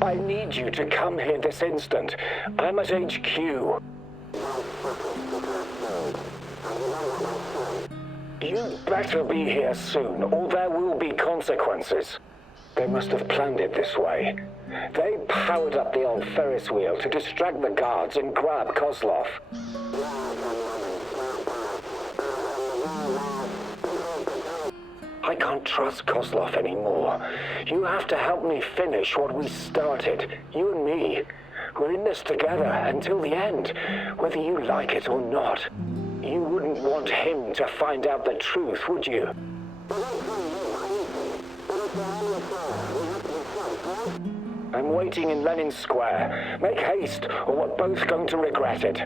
I need you to come here this instant. I'm at HQ. You better be here soon, or there will be consequences. They must have planned it this way. They powered up the old Ferris wheel to distract the guards and grab Kozlov. I can't trust Kozlov anymore. You have to help me finish what we started, you and me. We're in this together until the end, whether you like it or not. You wouldn't want him to find out the truth, would you? I'm waiting in Lenin Square. Make haste, or we're both going to regret it.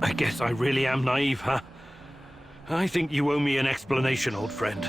I guess I really am naive, huh? I think you owe me an explanation, old friend.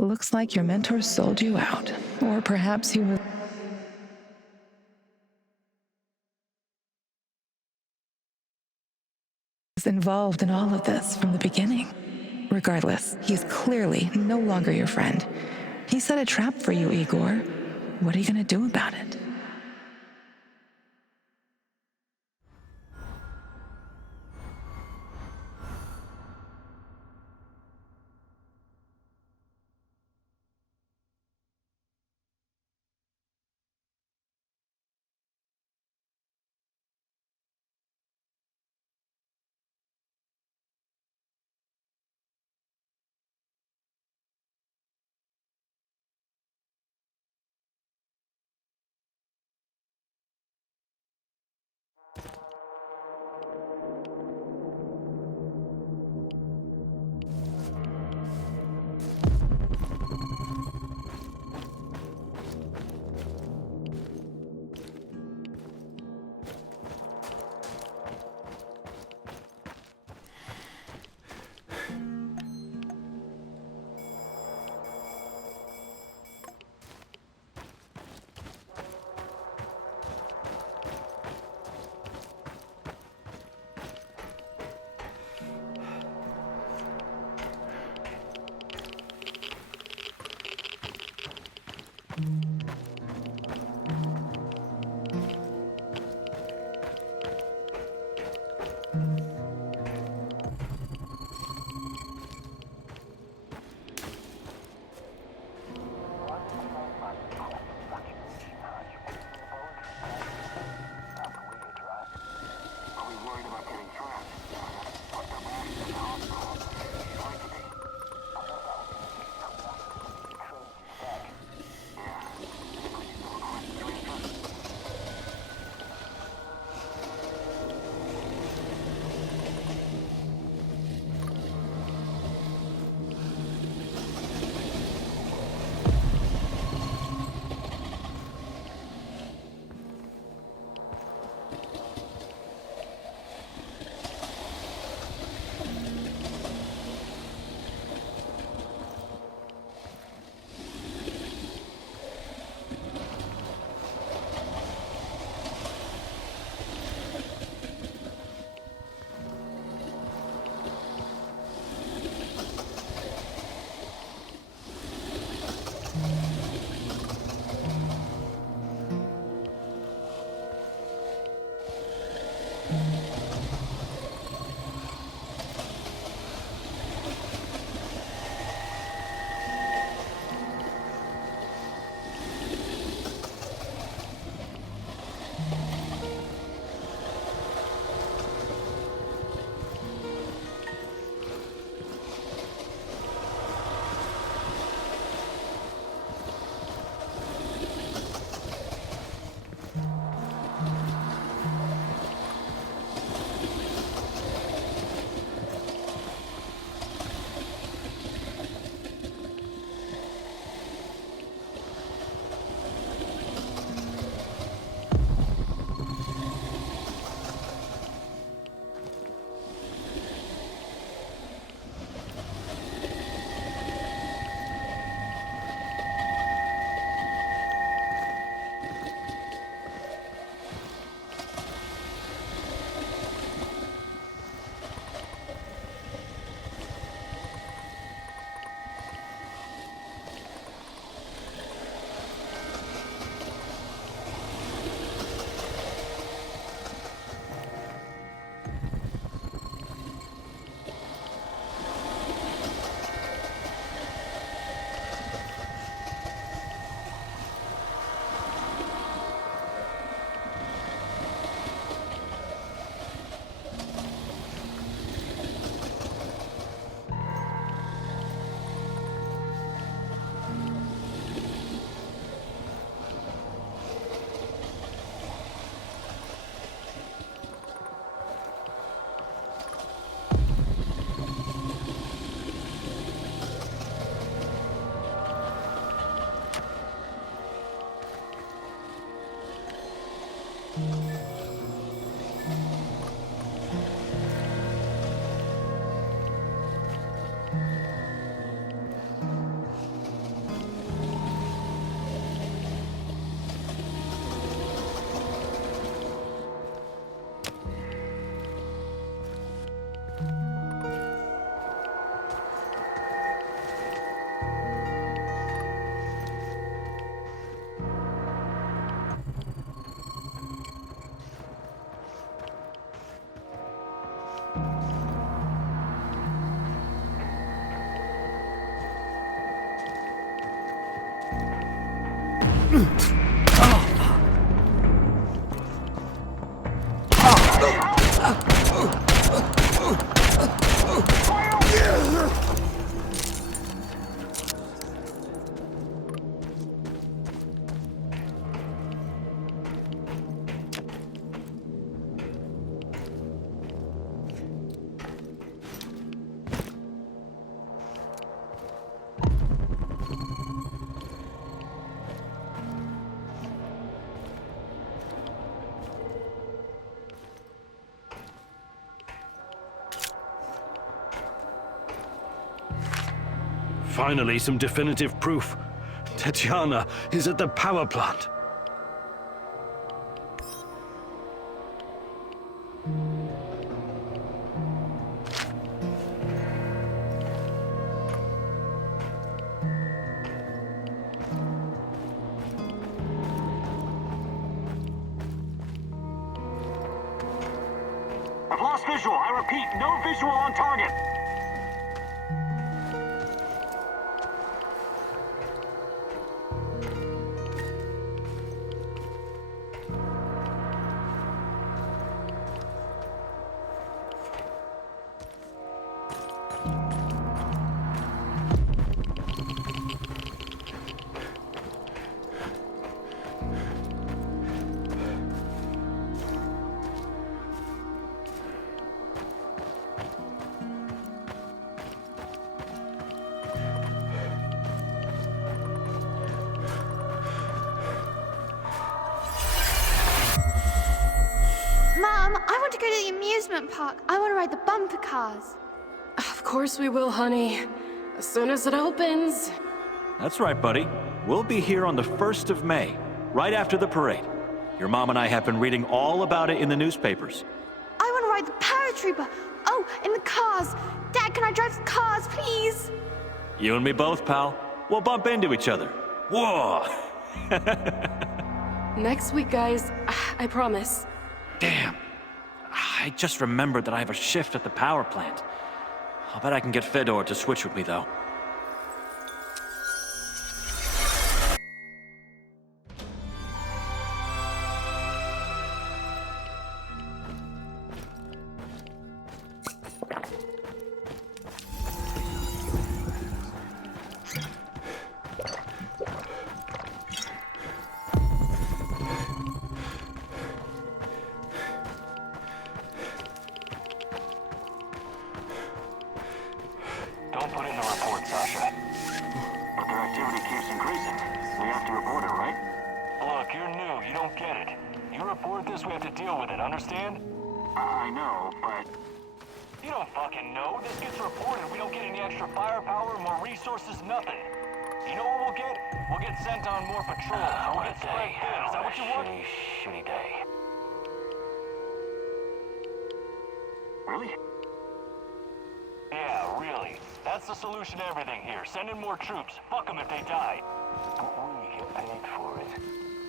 Looks like your mentor sold you out. Or perhaps he was involved in all of this from the beginning. Regardless, he's clearly no longer your friend. He set a trap for you, Igor. What are you going to do about it? Finally, some definitive proof. Tatiana is at the power plant. I've lost visual. I repeat, no visual on target. Mom, I want to go to the amusement park. I want to ride the bumper cars. Of course we will, honey. As soon as it opens. That's right, buddy. We'll be here on the 1st of May, right after the parade. Your mom and I have been reading all about it in the newspapers. I want to ride the paratrooper. Oh, in the cars. Dad, can I drive the cars, please? You and me both, pal. We'll bump into each other. Whoa! Next week, guys. I promise. Damn. I just remembered that I have a shift at the power plant. I'll bet I can get Fedor to switch with me, though. Don't put in the report, Sasha. But their activity keeps increasing. We have to report it, right? Look, you're new. You don't get it. You report this, we have to deal with it. Understand? I know, but... You don't fucking know. This gets reported. We don't get any extra firepower, more resources, nothing. You know what we'll get? We'll get sent on more patrols. We'll get spread thin. Is that what you want? Shitty day. Really? Yeah, really. That's the solution to everything here. Send in more troops. Fuck them if they die. But we get paid for it.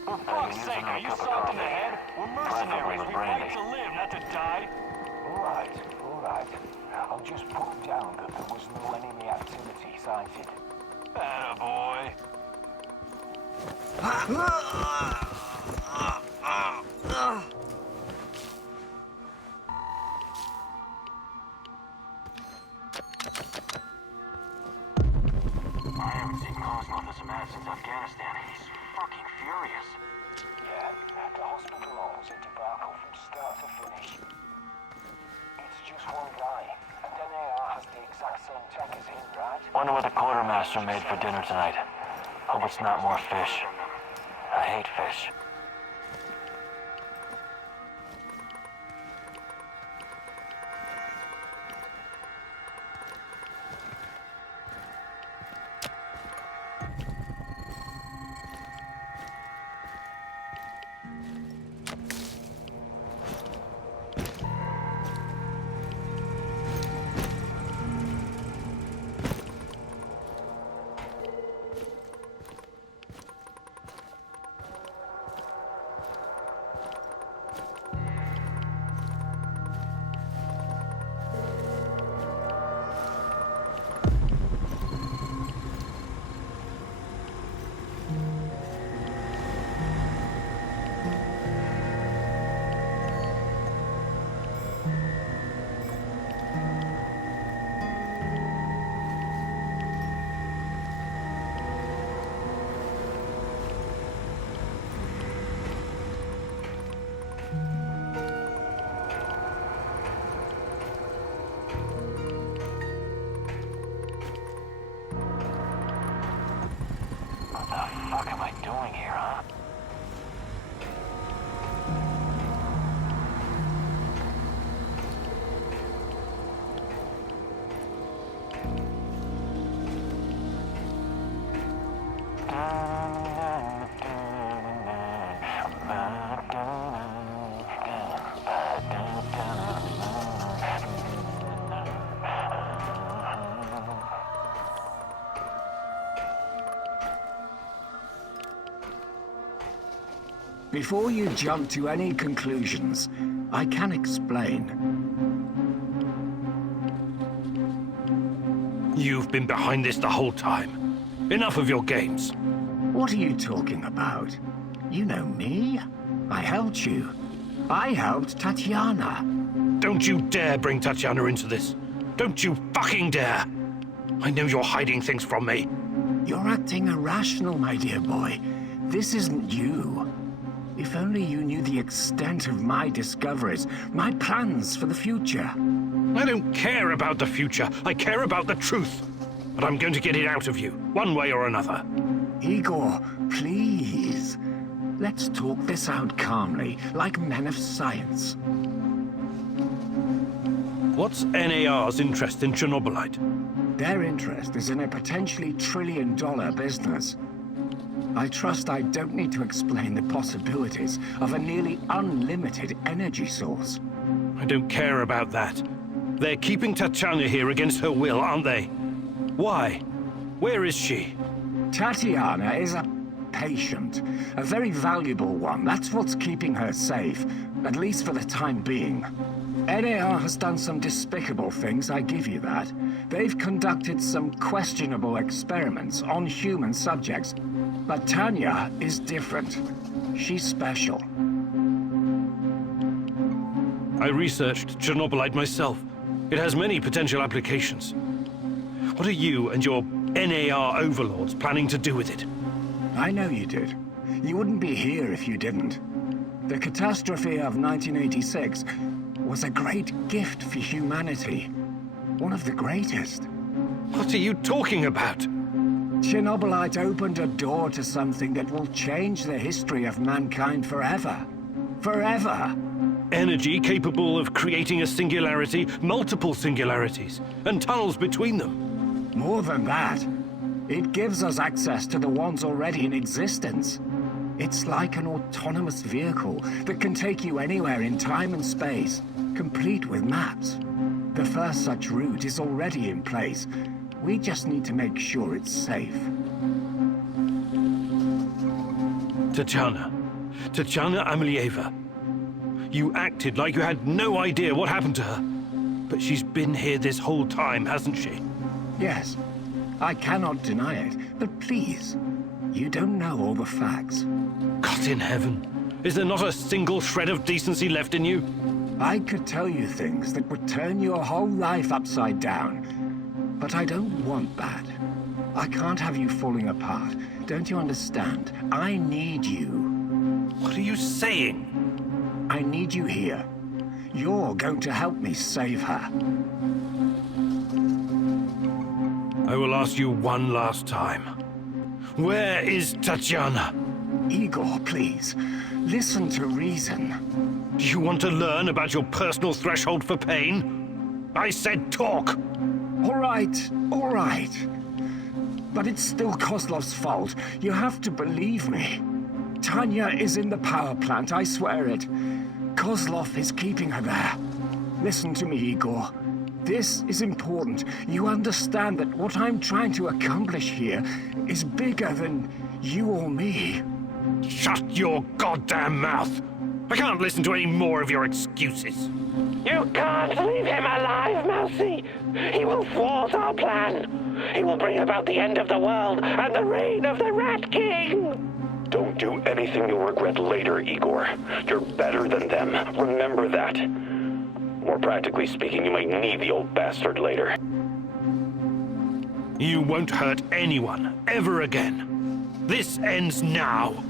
For fuck's sake, are you soft in the head? We're mercenaries. We fight to live, not to die. All right. I'll just put down that there was no enemy activity sighted. Attaboy. I haven't seen Kozlov as a man since Afghanistan. He's fucking furious. Yeah, the hospital owns a debacle from start to finish. It's just one guy, and NAR has the exact same tech as him, right? Wonder what the quartermaster made for dinner tonight. Hope it's not more fish. I hate fish. What the fuck am I doing here, huh? Before you jump to any conclusions, I can explain. You've been behind this the whole time. Enough of your games. What are you talking about? You know me. I helped you. I helped Tatiana. Don't you dare bring Tatiana into this. Don't you fucking dare. I know you're hiding things from me. You're acting irrational, my dear boy. This isn't you. If only you knew the extent of my discoveries, my plans for the future. I don't care about the future. I care about the truth. But I'm going to get it out of you, one way or another. Igor, please. Let's talk this out calmly, like men of science. What's NAR's interest in Chernobylite? Their interest is in a potentially trillion-dollar business. I trust I don't need to explain the possibilities of a nearly unlimited energy source. I don't care about that. They're keeping Tatiana here against her will, aren't they? Why? Where is she? Tatiana is a patient, a very valuable one. That's what's keeping her safe, at least for the time being. NAR has done some despicable things, I give you that. They've conducted some questionable experiments on human subjects. But Tanya is different. She's special. I researched Chernobylite myself. It has many potential applications. What are you and your NAR overlords planning to do with it? I know you did. You wouldn't be here if you didn't. The catastrophe of 1986 was a great gift for humanity. One of the greatest. What are you talking about? Chernobylite opened a door to something that will change the history of mankind forever. Forever! Energy capable of creating a singularity, multiple singularities, and tunnels between them. More than that, it gives us access to the ones already in existence. It's like an autonomous vehicle that can take you anywhere in time and space, complete with maps. The first such route is already in place. We just need to make sure it's safe. Tatiana Amelieva. You acted like you had no idea what happened to her. But she's been here this whole time, hasn't she? Yes, I cannot deny it, but please, you don't know all the facts. God in heaven, is there not a single shred of decency left in you? I could tell you things that would turn your whole life upside down, but I don't want that. I can't have you falling apart. Don't you understand? I need you. What are you saying? I need you here. You're going to help me save her. I will ask you one last time. Where is Tatiana? Igor, please. Listen to reason. Do you want to learn about your personal threshold for pain? I said talk! All right, all right. But it's still Kozlov's fault. You have to believe me. Tanya is in the power plant, I swear it. Kozlov is keeping her there. Listen to me, Igor. This is important. You understand that what I'm trying to accomplish here is bigger than you or me. Shut your goddamn mouth! I can't listen to any more of your excuses. You can't leave him alive, Mousy. He will thwart our plan. He will bring about the end of the world and the reign of the Rat King. Don't do anything you'll regret later, Igor. You're better than them. Remember that. More practically speaking, you might need the old bastard later. You won't hurt anyone, ever again. This ends now.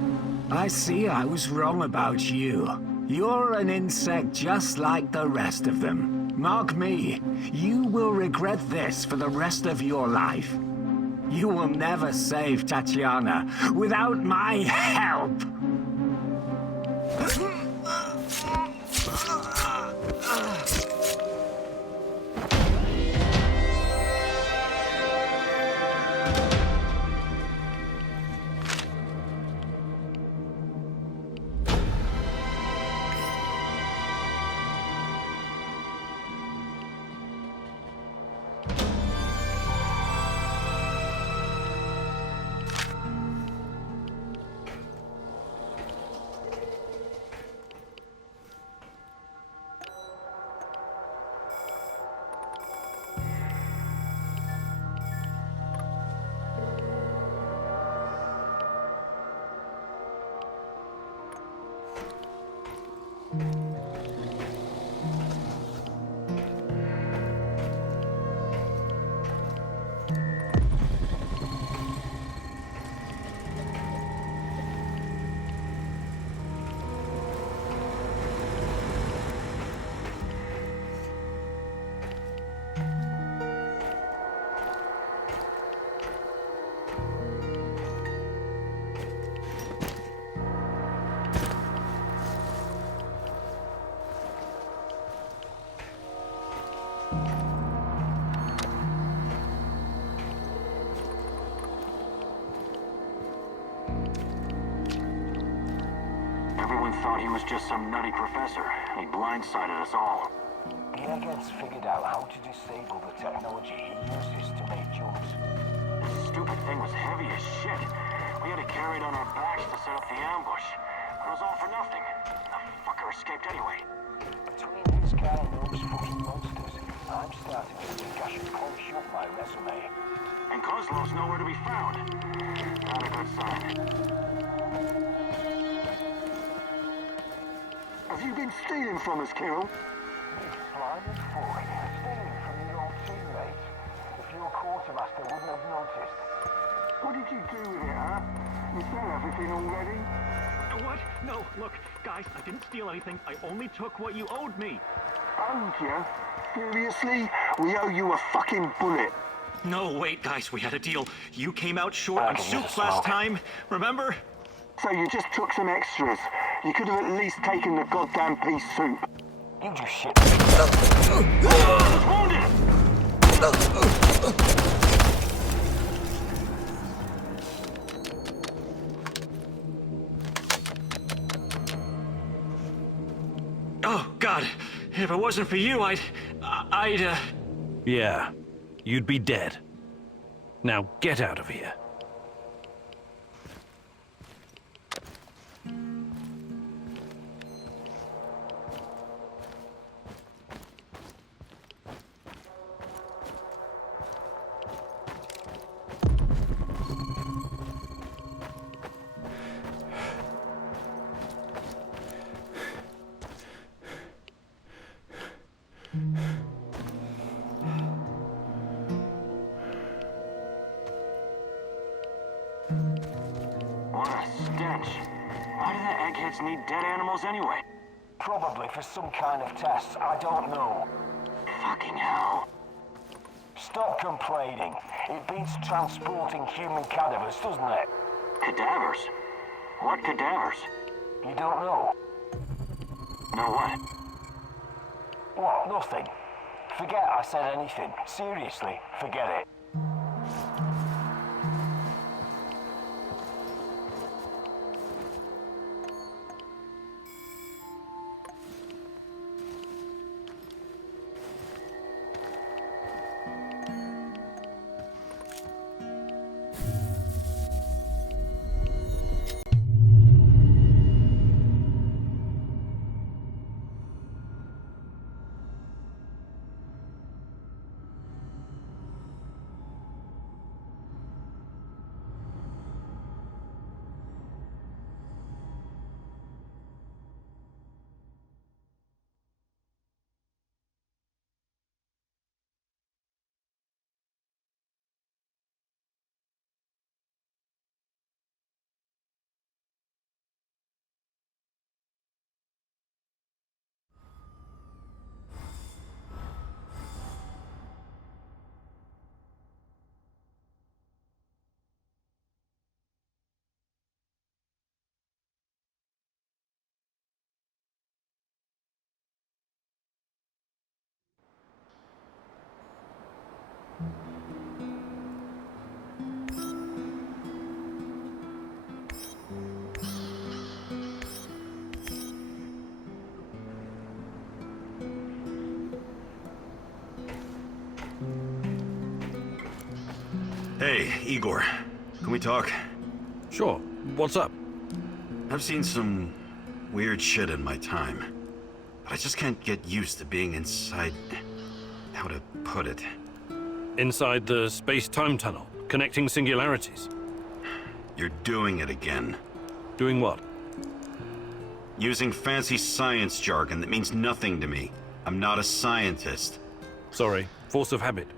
I see I was wrong about you. You're an insect just like the rest of them. Mark me, you will regret this for the rest of your life. You will never save Tatiana without my help. Everyone thought he was just some nutty professor. He blindsided us all. The eggheads figured out how to disable the technology he uses to make jumps. This stupid thing was heavy as shit. We had to carry it on our backs to set up the ambush. But it was all for nothing. The fucker escaped anyway. Between his guy and those fucking monsters, I'm starting to think I should polish up my resume. And Kozlov's nowhere to be found. Not a good sign. Have you been stealing from us, Kirill? You blinded fuck. Stealing from your old teammates. If your quartermaster wouldn't have noticed. What did you do with it, huh? You sell everything already? What? No, look, guys, I didn't steal anything. I only took what you owed me. Owed you? Seriously? We owe you a fucking bullet. No, wait, guys, we had a deal. You came out short on soups last time, remember? So you just took some extras. You could have at least taken the goddamn piece soup. You just shit. Oh, God. If it wasn't for you, I'd... Yeah, you'd be dead. Now get out of here. What a stench. Why do the eggheads need dead animals anyway? Probably for some kind of test. I don't know. Fucking hell. Stop complaining. It beats transporting human cadavers, doesn't it? Cadavers? What cadavers? You don't know? Know what? What? Nothing. Forget I said anything. Seriously, forget it. Hey, Igor. Can we talk? Sure. What's up? I've seen some weird shit in my time. But I just can't get used to being inside... how to put it? Inside the space-time tunnel, connecting singularities. You're doing it again. Doing what? Using fancy science jargon that means nothing to me. I'm not a scientist. Sorry, force of habit.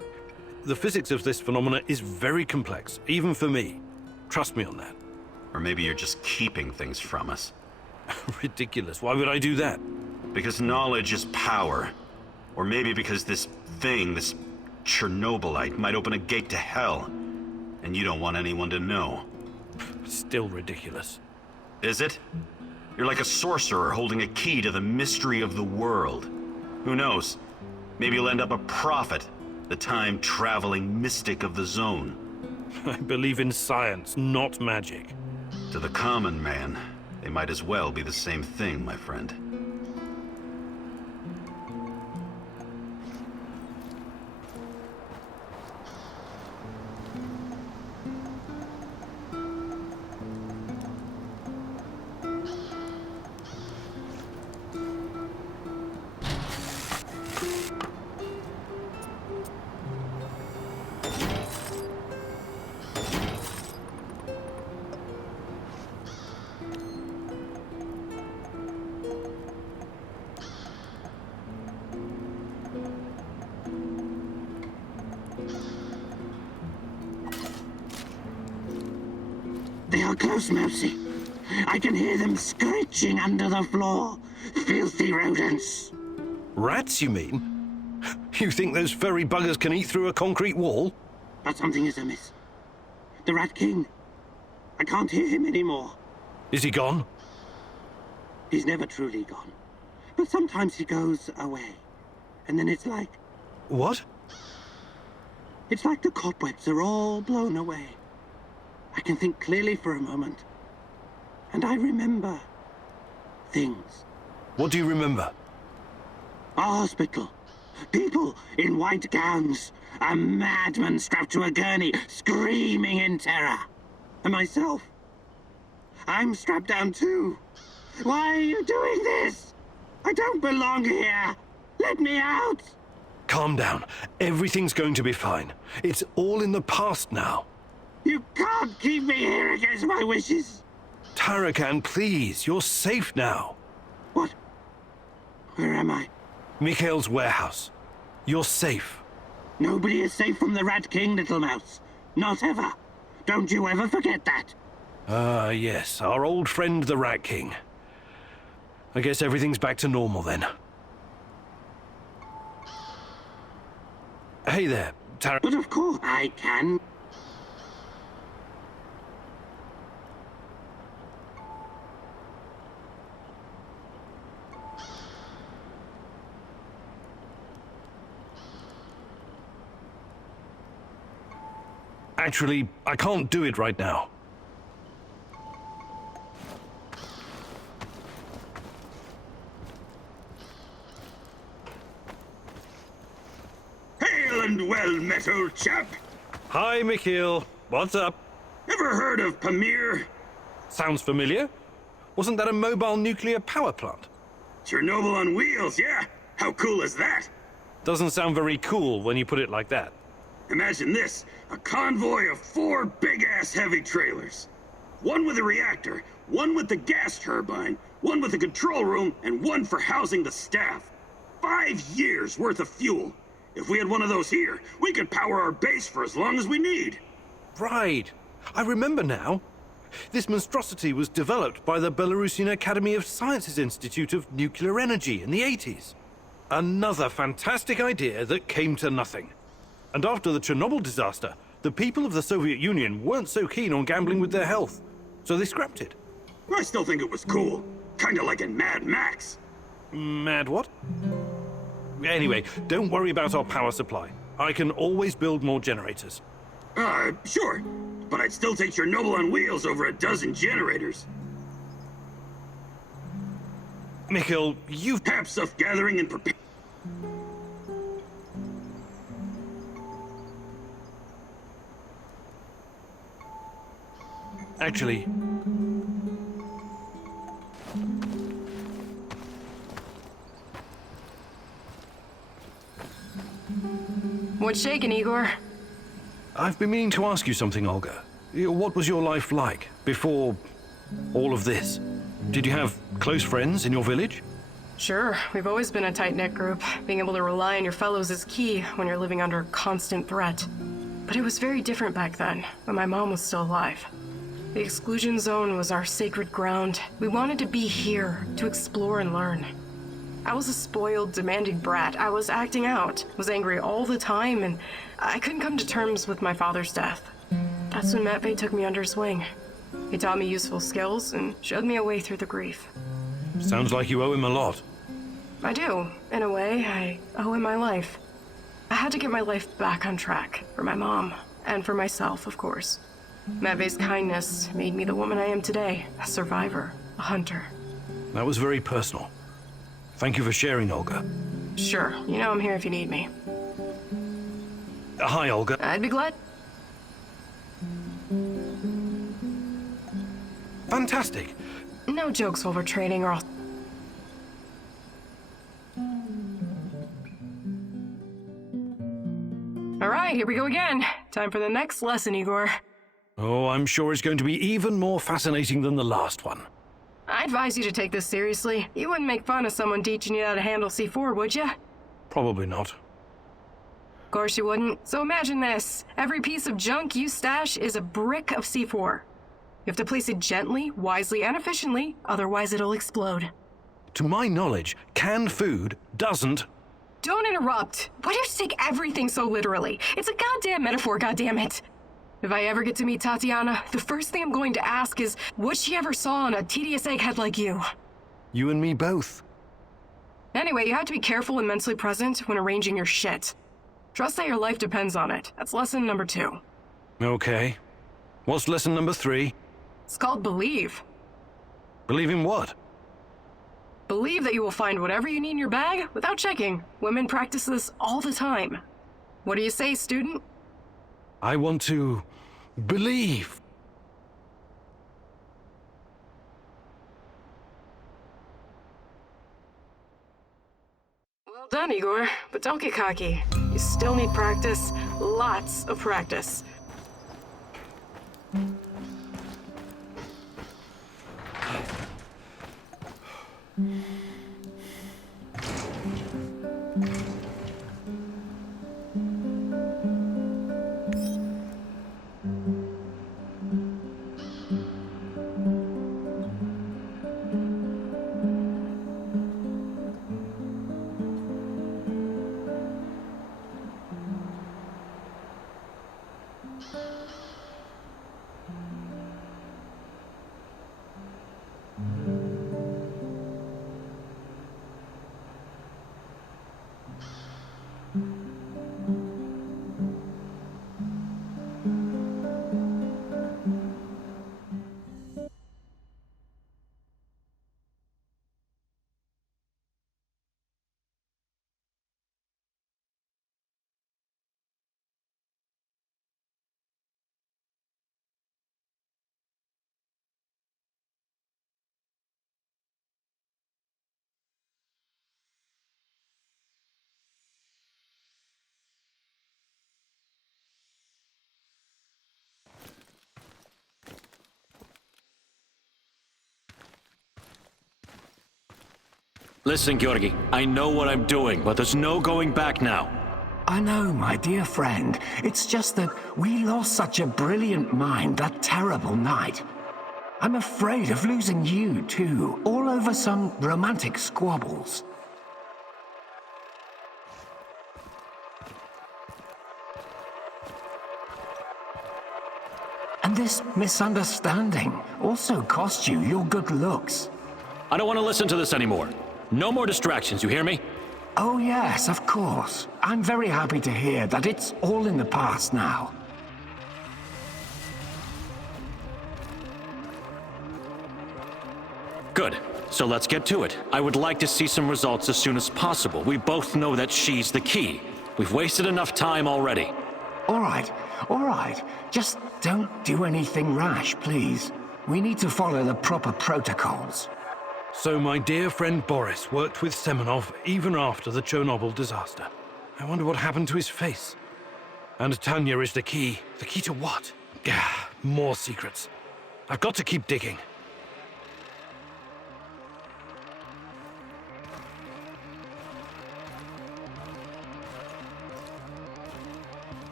The physics of this phenomena is very complex, even for me. Trust me on that. Or maybe you're just keeping things from us. Ridiculous. Why would I do that? Because knowledge is power. Or maybe because this thing, this Chernobylite, might open a gate to hell. And you don't want anyone to know. Still ridiculous. Is it? You're like a sorcerer holding a key to the mystery of the world. Who knows? Maybe you'll end up a prophet, the time-traveling mystic of the zone. I believe in science, not magic. To the common man, They might as well be the same thing, my friend. They are close, Mousy. I can hear them screeching under the floor. Filthy rodents. Rats, you mean? You think those furry buggers can eat through a concrete wall? But something is amiss. The Rat King. I can't hear him anymore. Is he gone? He's never truly gone. But sometimes he goes away. And then it's like... What? It's like the cobwebs are all blown away. I can think clearly for a moment. And I remember things. What do you remember? A hospital. People in white gowns. A madman strapped to a gurney, screaming in terror. And myself. I'm strapped down too. Why are you doing this? I don't belong here. Let me out. Calm down. Everything's going to be fine. It's all in the past now. You can't keep me here against my wishes. Tarakan, please. You're safe now. What? Where am I? Mikhail's warehouse. You're safe. Nobody is safe from the Rat King, little mouse. Not ever. Don't you ever forget that. Ah, yes. Our old friend, the Rat King. I guess everything's back to normal then. Hey there, But of course I can. Actually, I can't do it right now. Hail and well met, old chap. Hi, Mikhail. What's up? Ever heard of Pamir? Sounds familiar. Wasn't that a mobile nuclear power plant? Chernobyl on wheels, yeah? How cool is that? Doesn't sound very cool when you put it like that. Imagine this, a convoy of 4 big-ass heavy trailers. One with a reactor, one with the gas turbine, one with the control room, and one for housing the staff. 5 years worth of fuel. If we had one of those here, we could power our base for as long as we need. Right. I remember now. This monstrosity was developed by the Belarusian Academy of Sciences Institute of Nuclear Energy in the 80s. Another fantastic idea that came to nothing. And after the Chernobyl disaster, the people of the Soviet Union weren't so keen on gambling with their health, so they scrapped it. I still think it was cool. Kinda like in Mad Max. Mad what? Anyway, don't worry about our power supply. I can always build more generators. Sure. But I'd still take Chernobyl on wheels over a dozen generators. Mikhail, you've... Have stuff gathering and prepare... Actually... What's shaking, Igor? I've been meaning to ask you something, Olga. What was your life like before all of this? Did you have close friends in your village? Sure, we've always been a tight-knit group. Being able to rely on your fellows is key when you're living under constant threat. But it was very different back then, when my mom was still alive. The exclusion zone was our sacred ground. We wanted to be here, to explore and learn. I was a spoiled, demanding brat. I was acting out, was angry all the time, and I couldn't come to terms with my father's death. That's when Matvey took me under his wing. He taught me useful skills and showed me a way through the grief. Sounds like you owe him a lot. I do. In a way, I owe him my life. I had to get my life back on track, for my mom, and for myself, of course. Matvey's kindness made me the woman I am today, a survivor, a hunter. That was very personal. Thank you for sharing, Olga. Sure, you know I'm here if you need me. Hi, Olga. I'd be glad. Fantastic. No jokes while we're trading or I'll... Alright, here we go again. Time for the next lesson, Igor. Oh, I'm sure it's going to be even more fascinating than the last one. I advise you to take this seriously. You wouldn't make fun of someone teaching you how to handle C4, would you? Probably not. Of course you wouldn't. So imagine this. Every piece of junk you stash is a brick of C4. You have to place it gently, wisely, and efficiently, otherwise it'll explode. To my knowledge, canned food doesn't... Don't interrupt. Why do you take everything so literally? It's a goddamn metaphor, goddammit. If I ever get to meet Tatiana, the first thing I'm going to ask is what she ever saw in a tedious egghead like you. You and me both. Anyway, you have to be careful and mentally present when arranging your shit. Trust that your life depends on it. That's lesson number 2. Okay. What's lesson number 3? It's called believe. Believe in what? Believe that you will find whatever you need in your bag without checking. Women practice this all the time. What do you say, student? I want to... believe. Well done, Igor, but don't get cocky. You still need practice. Lots of practice. Listen, Georgi, I know what I'm doing, but there's no going back now. I know, my dear friend. It's just that we lost such a brilliant mind that terrible night. I'm afraid of losing you, too, all over some romantic squabbles. And this misunderstanding also cost you your good looks. I don't want to listen to this anymore. No more distractions, you hear me? Oh yes, of course. I'm very happy to hear that it's all in the past now. Good. So let's get to it. I would like to see some results as soon as possible. We both know that she's the key. We've wasted enough time already. All right. Just don't do anything rash, please. We need to follow the proper protocols. So my dear friend Boris worked with Semenov even after the Chernobyl disaster. I wonder what happened to his face. And Tanya is the key. The key to what? More secrets. I've got to keep digging.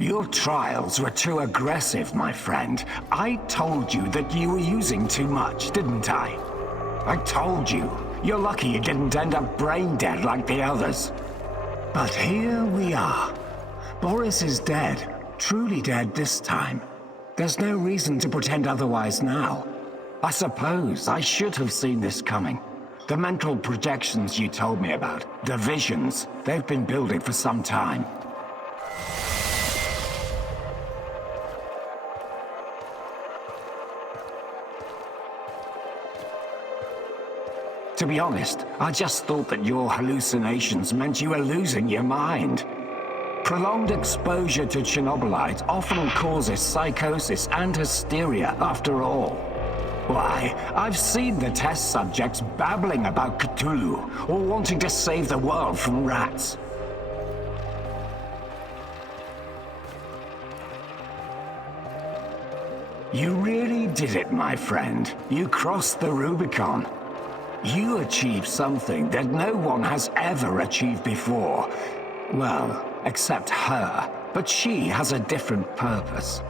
Your trials were too aggressive, my friend. I told you that you were using too much, didn't I? I told you. You're lucky you didn't end up brain dead like the others. But here we are. Boris is dead. Truly dead this time. There's no reason to pretend otherwise now. I suppose I should have seen this coming. The mental projections you told me about, the visions, they've been building for some time. To be honest, I just thought that your hallucinations meant you were losing your mind. Prolonged exposure to Chernobylite often causes psychosis and hysteria after all. Why, I've seen the test subjects babbling about Cthulhu or wanting to save the world from rats. You really did it, my friend. You crossed the Rubicon. You achieved something that no one has ever achieved before. Well, except her. But she has a different purpose.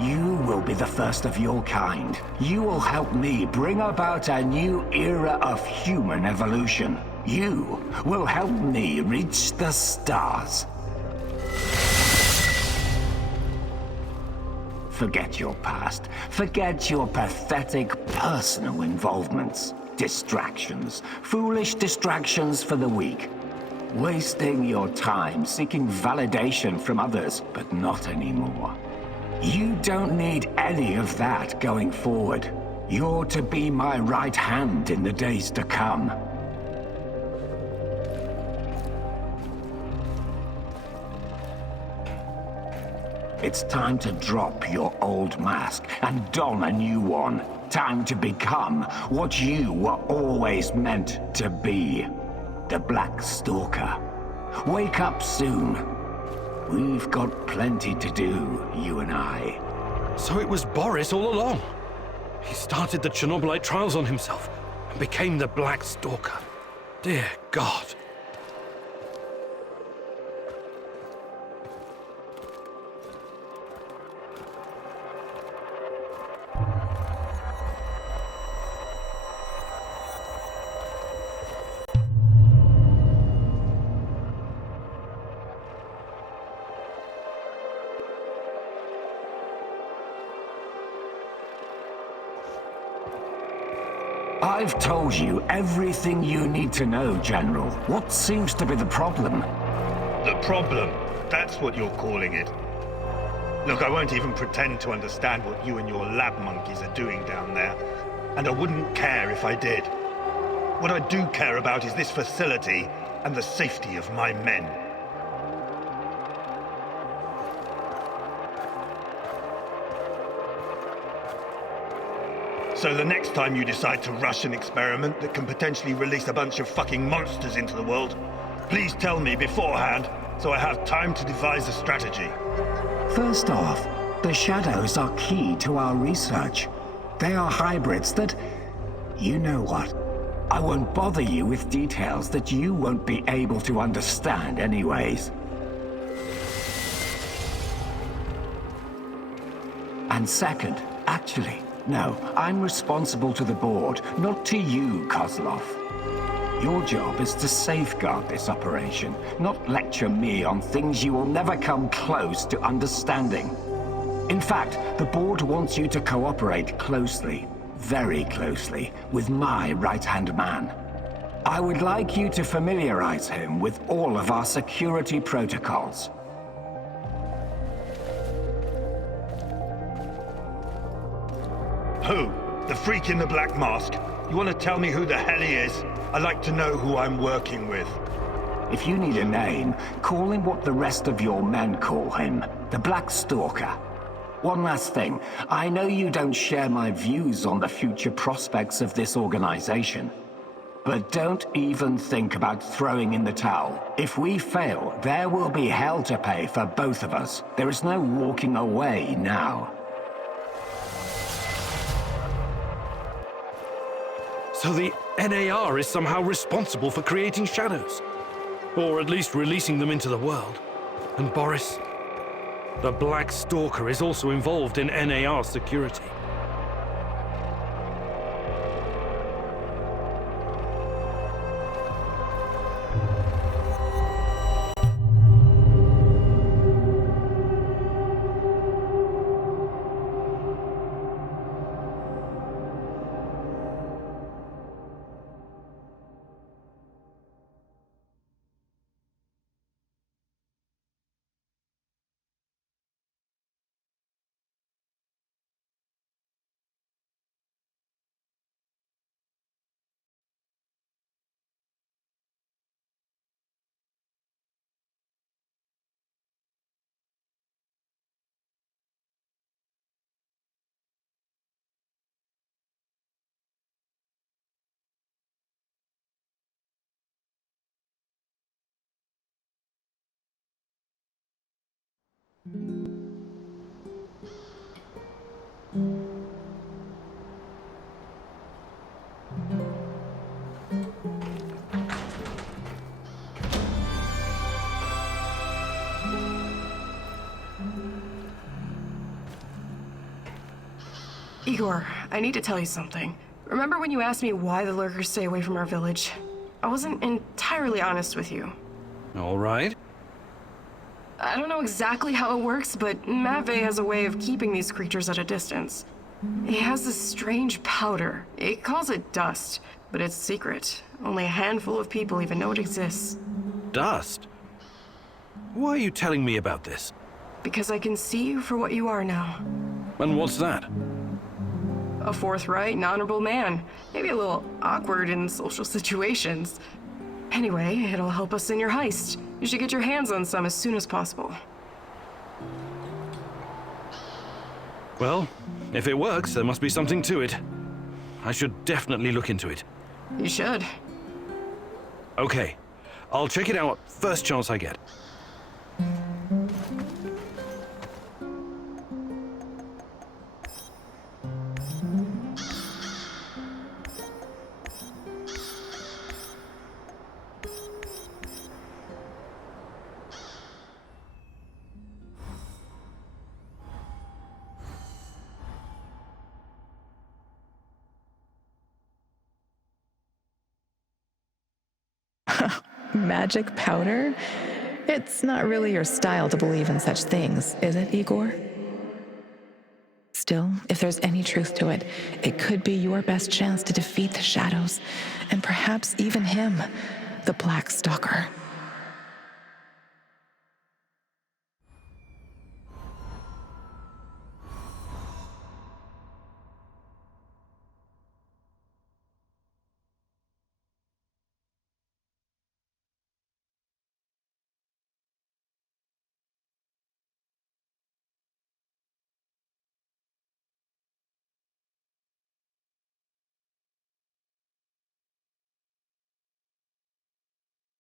You will be the first of your kind. You will help me bring about a new era of human evolution. You will help me reach the stars. Forget your past. Forget your pathetic personal involvements. Distractions. Foolish distractions for the weak. Wasting your time seeking validation from others, but not anymore. You don't need any of that going forward. You're to be my right hand in the days to come. It's time to drop your old mask and don a new one. Time to become what you were always meant to be. The Black Stalker. Wake up soon. We've got plenty to do, you and I. So it was Boris all along. He started the Chernobylite trials on himself and became the Black Stalker. Dear God. I've told you everything you need to know, General. What seems to be the problem? The problem? That's what you're calling it. Look, I won't even pretend to understand what you and your lab monkeys are doing down there. And I wouldn't care if I did. What I do care about is this facility and the safety of my men. So the next time you decide to rush an experiment that can potentially release a bunch of fucking monsters into the world, please tell me beforehand so I have time to devise a strategy. First off, the shadows are key to our research. They are hybrids that... You know what? I won't bother you with details that you won't be able to understand anyways. And second, actually, no, I'm responsible to the board, not to you, Kozlov. Your job is to safeguard this operation, not lecture me on things you will never come close to understanding. In fact, the board wants you to cooperate closely, very closely, with my right-hand man. I would like you to familiarize him with all of our security protocols. Who? The freak in the black mask? You want to tell me who the hell he is? I'd like to know who I'm working with. If you need a name, call him what the rest of your men call him, the Black Stalker. One last thing, I know you don't share my views on the future prospects of this organization. But don't even think about throwing in the towel. If we fail, there will be hell to pay for both of us. There is no walking away now. So the NAR is somehow responsible for creating shadows. Or at least releasing them into the world. And Boris, the Black Stalker, is also involved in NAR security. Igor, I need to tell you something. Remember when you asked me why the lurkers stay away from our village? I wasn't entirely honest with you. All right. I don't know exactly how it works, but Matvey has a way of keeping these creatures at a distance. He has this strange powder. He calls it dust, but it's secret. Only a handful of people even know it exists. Dust? Why are you telling me about this? Because I can see you for what you are now. And what's that? A forthright and honorable man. Maybe a little awkward in social situations. Anyway, it'll help us in your heist. You should get your hands on some as soon as possible. Well, if it works, there must be something to it. I should definitely look into it. You should. Okay. I'll check it out first chance I get. Magic powder? It's not really your style to believe in such things, is it, Igor? Still, if there's any truth to it, it could be your best chance to defeat the shadows, and perhaps even him, the Black Stalker.